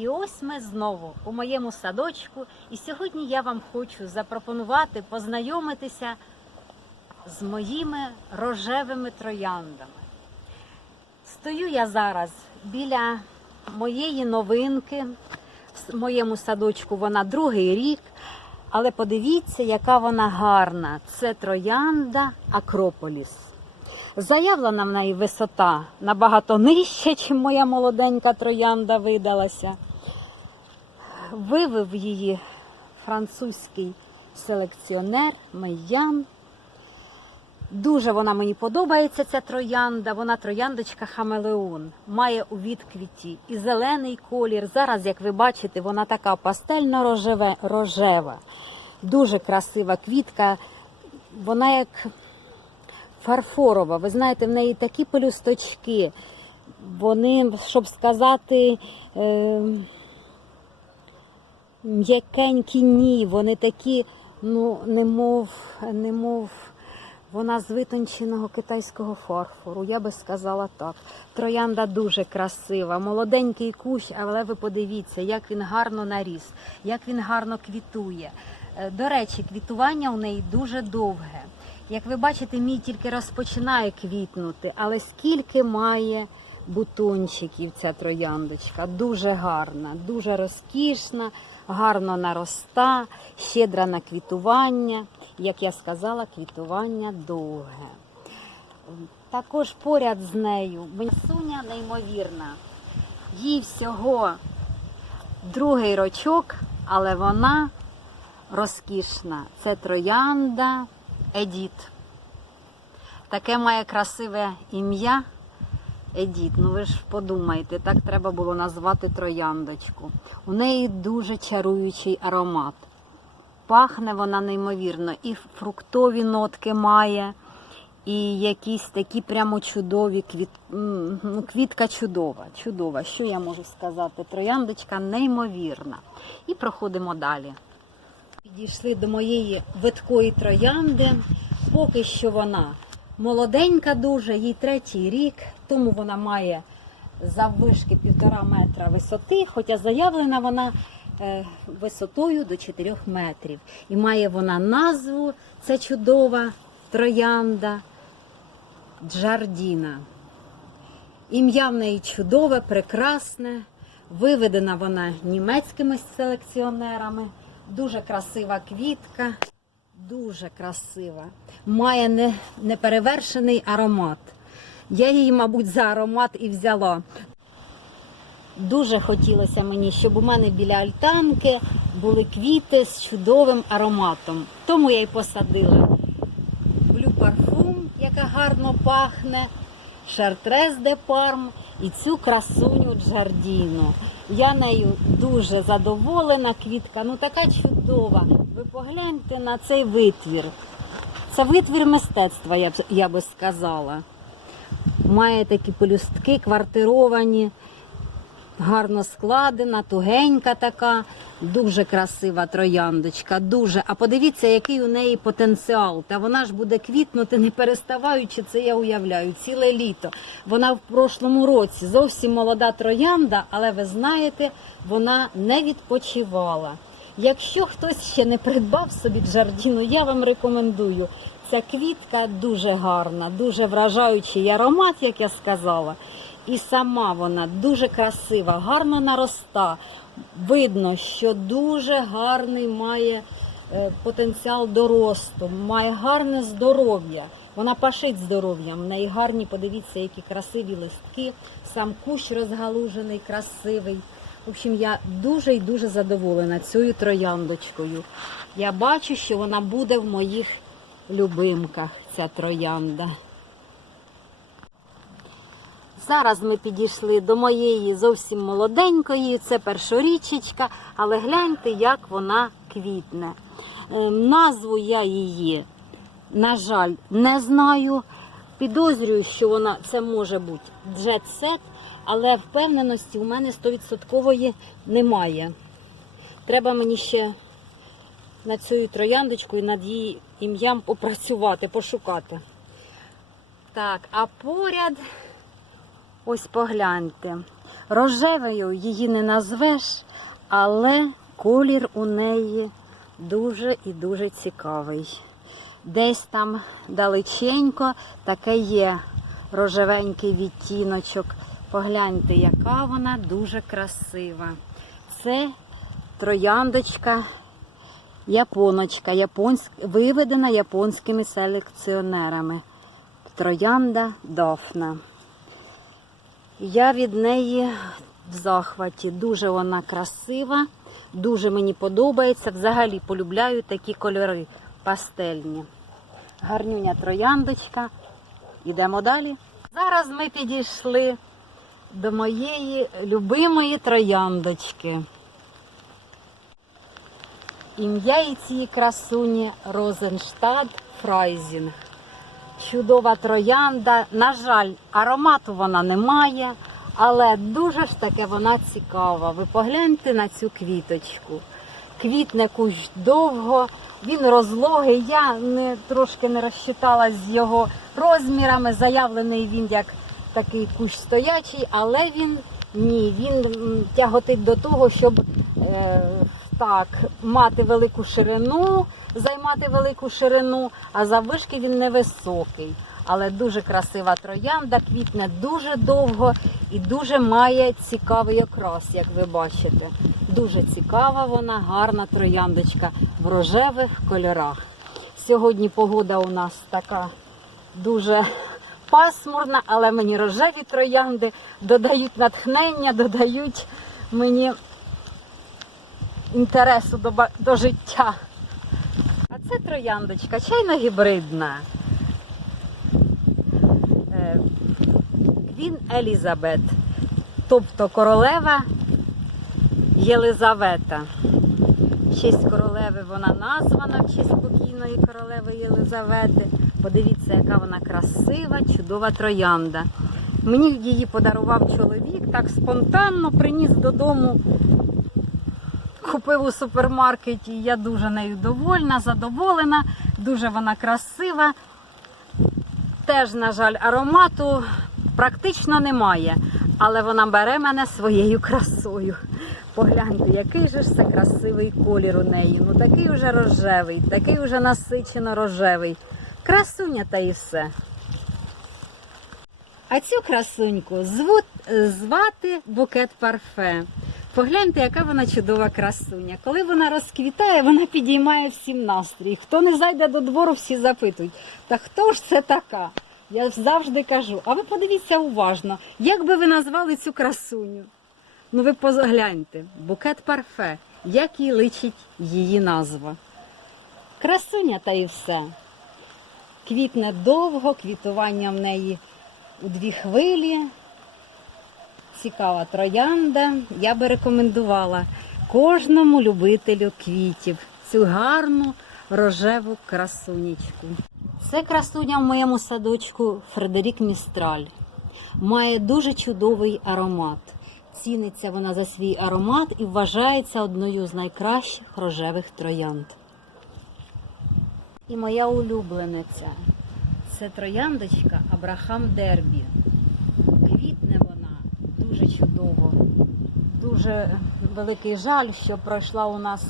І ось ми знову у моєму садочку. І сьогодні я вам хочу запропонувати познайомитися з моїми рожевими трояндами. Стою я зараз біля моєї новинки. В моєму садочку вона другий рік. Але подивіться, яка вона гарна. Це троянда Акрополіс. Заявлена в неї висота набагато нижча, ніж моя молоденька троянда видалася. Вивив її французький селекціонер Мейян. Дуже вона мені подобається, ця троянда. Вона трояндочка Хамелеон. Має у відквіті і зелений колір. Зараз, як ви бачите, вона така пастельно-рожева. Дуже красива квітка. Вона як фарфорова. Ви знаєте, в неї такі пелюсточки. Вони, щоб сказати, е, м'якенькі ні, вони такі, ну, немов, немов вона з витонченого китайського фарфору, я би сказала так. Троянда дуже красива, молоденький кущ, але ви подивіться, як він гарно наріс, як він гарно квітує. Е, До речі, квітування у неї дуже довге. Як ви бачите, мій тільки розпочинає квітнути, але скільки має бутончиків ця трояндочка. Дуже гарна, дуже розкішна, гарно нароста, щедра на квітування. Як я сказала, квітування довге. Також поряд з нею Суня неймовірна. Їй всього другий рочок, але вона розкішна. Це троянда Едіт. Таке має красиве ім'я. Едіт, ну ви ж подумайте, так треба було назвати трояндочку. У неї дуже чаруючий аромат. Пахне вона неймовірно, і фруктові нотки має, і якісь такі прямо чудові квіт... ну, квітка чудова. Чудова. Що я можу сказати? Трояндочка неймовірна. І проходимо далі. Підійшли до моєї виткої троянди. Поки що вона молоденька дуже, їй третій рік, тому вона має заввишки півтора метра висоти, хоча заявлена вона е, висотою до 4 метрів. І має вона назву, це чудова троянда Джардіна. Ім'я в неї чудове, прекрасне. Виведена вона німецькими селекціонерами. Дуже красива квітка, дуже красива. Має неперевершений аромат. Я її, мабуть, за аромат і взяла. Дуже хотілося мені, щоб у мене біля альтанки були квіти з чудовим ароматом. Тому я й посадила блю парфум, яка гарно пахне, шартрез де парм і цю красуню Джардіну. Я нею дуже задоволена, квітка, ну така чудова. Ви погляньте на цей витвір. Це витвір мистецтва, я б, я би сказала. Має такі пелюстки квартировані, гарно складена, тугенька така, дуже красива трояндочка. Дуже. А подивіться, який у неї потенціал. Та вона ж буде квітнути, не переставаючи, це я уявляю, ціле літо. Вона в прошлому році зовсім молода троянда, але ви знаєте, вона не відпочивала. Якщо хтось ще не придбав собі джардіну, я вам рекомендую. Ця квітка дуже гарна, дуже вражаючий аромат, як я сказала. І сама вона дуже красива, гарно нароста. Видно, що дуже гарний має е, потенціал до росту, має гарне здоров'я. Вона пашить здоров'ям. В неї гарні, подивіться, які красиві листки, сам кущ розгалужений, красивий. В общем, я дуже і дуже задоволена цією трояндочкою. Я бачу, що вона буде в моїх любимках, ця троянда. Зараз ми підійшли до моєї зовсім молоденької, це першорічечка, але гляньте, як вона квітне. Е, Назву я її, на жаль, не знаю. Підозрюю, що вона це може бути джет-сет, але впевненості у мене 100% немає. Треба мені ще над цією трояндочкою, над її ім'ям попрацювати, пошукати. Так, а поряд Ось погляньте. Рожевою її не назвеш, але колір у неї дуже і дуже цікавий. Десь там далеченько таке є рожевенький відтіночок. Погляньте, яка вона дуже красива. Це трояндочка японочка, японськ... виведена японськими селекціонерами. Троянда Дафна. Я від неї в захваті. Дуже вона красива, дуже мені подобається. Взагалі полюбляю такі кольори пастельні. Гарнюня трояндочка. Йдемо далі. Зараз ми підійшли до моєї любимої трояндочки. Ім'я і цієї красуні Розенштадт Фрайзінг. Чудова троянда. На жаль, аромату вона не має, але дуже ж таки вона цікава. Ви погляньте на цю квіточку. Квітне кущ довго, він розлогий. Я не, трошки не розчитала з його розмірами. Заявлений він як такий кущ стоячий, але він ні, він тяготить до того, щоб е, так, мати велику ширину, займати велику ширину, а заввишки він невисокий. Але дуже красива троянда, квітне дуже довго і дуже має цікавий окрас, як ви бачите. Дуже цікава вона, гарна трояндочка в рожевих кольорах. Сьогодні погода у нас така дуже пасмурна, але мені рожеві троянди додають натхнення, додають мені інтересу до, до життя. А це трояндочка чайно гібридна. Е, Він Елізабет, тобто королева Єлизавета. В честь королеви вона названа, в честь покійної королеви Єлизавети. Подивіться, яка вона красива, чудова троянда. Мені її подарував чоловік, так спонтанно приніс додому купив у супермаркеті. Я дуже нею довольна, задоволена, дуже вона красива. Теж, на жаль, аромату практично немає, але вона бере мене своєю красою. Погляньте, який же ж це красивий колір у неї. Ну такий уже рожевий, такий уже насичено рожевий. Красуня та і все. А цю красуньку звати букет парфе. Погляньте, яка вона чудова красуня. Коли вона розквітає, вона підіймає всім настрій. Хто не зайде до двору, всі запитують, та хто ж це така? Я завжди кажу, а ви подивіться уважно, як би ви назвали цю красуню? Ну ви погляньте, букет парфе, як їй личить її назва. Красуня та і все. Квітне довго, квітування в неї у дві хвилі. Цікава троянда. Я би рекомендувала кожному любителю квітів цю гарну рожеву красунечку. Це красуня в моєму садочку Фредерік Містраль. Має дуже чудовий аромат. Ціниться вона за свій аромат і вважається одною з найкращих рожевих троянд. І моя улюблениця це трояндочка Абрахам Дербі. Чудово. Дуже великий жаль, що пройшла у нас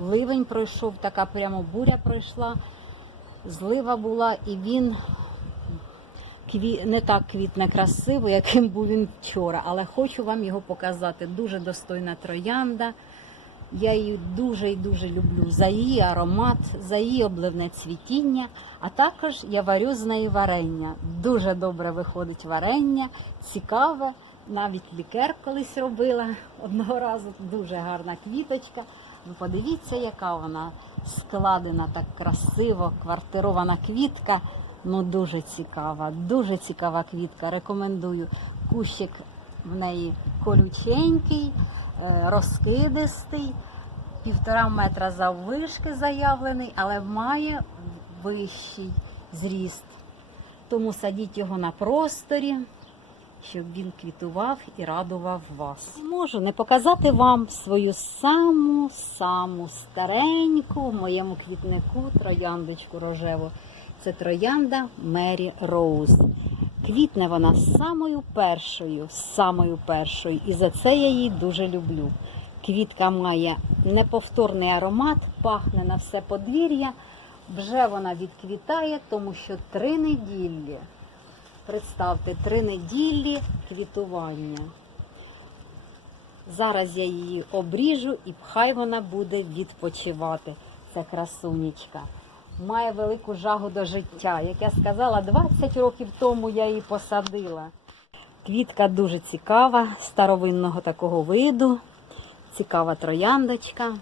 ливень пройшов, така прямо буря пройшла, злива була, і він не так квітне красиво, яким був він вчора. Але хочу вам його показати. Дуже достойна троянда. Я її дуже і дуже люблю за її аромат, за її обливне цвітіння, а також я варю з неї варення. Дуже добре виходить варення, цікаве. Навіть лікер колись робила одного разу. Дуже гарна квіточка. Ви подивіться, яка вона складена так красиво, квартирована квітка. Ну дуже цікава, дуже цікава квітка. Рекомендую. Кущик в неї колюченький, розкидистий, півтора метра заввишки заявлений, але має вищий зріст. Тому садіть його на просторі, щоб він квітував і радував вас. Можу не показати вам свою саму саму стареньку в моєму квітнику трояндочку рожеву. Це троянда Мері Роуз. Квітне вона самою першою, самою першою, і за це я її дуже люблю. Квітка має неповторний аромат, пахне на все подвір'я. Вже вона відквітає, тому що три неділі. Представте, три неділі квітування. Зараз я її обріжу і хай вона буде відпочивати. Це красунечка. Має велику жагу до життя. Як я сказала, 20 років тому я її посадила. Квітка дуже цікава, старовинного такого виду, цікава трояндочка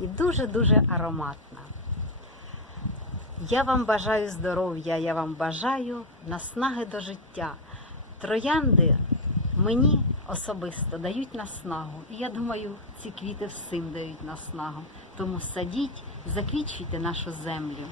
і дуже-дуже ароматна. Я вам бажаю здоров'я, я вам бажаю наснаги до життя. Троянди мені особисто дають наснагу. І я думаю, ці квіти всім дають наснагу. Тому садіть, заквічуйте нашу землю.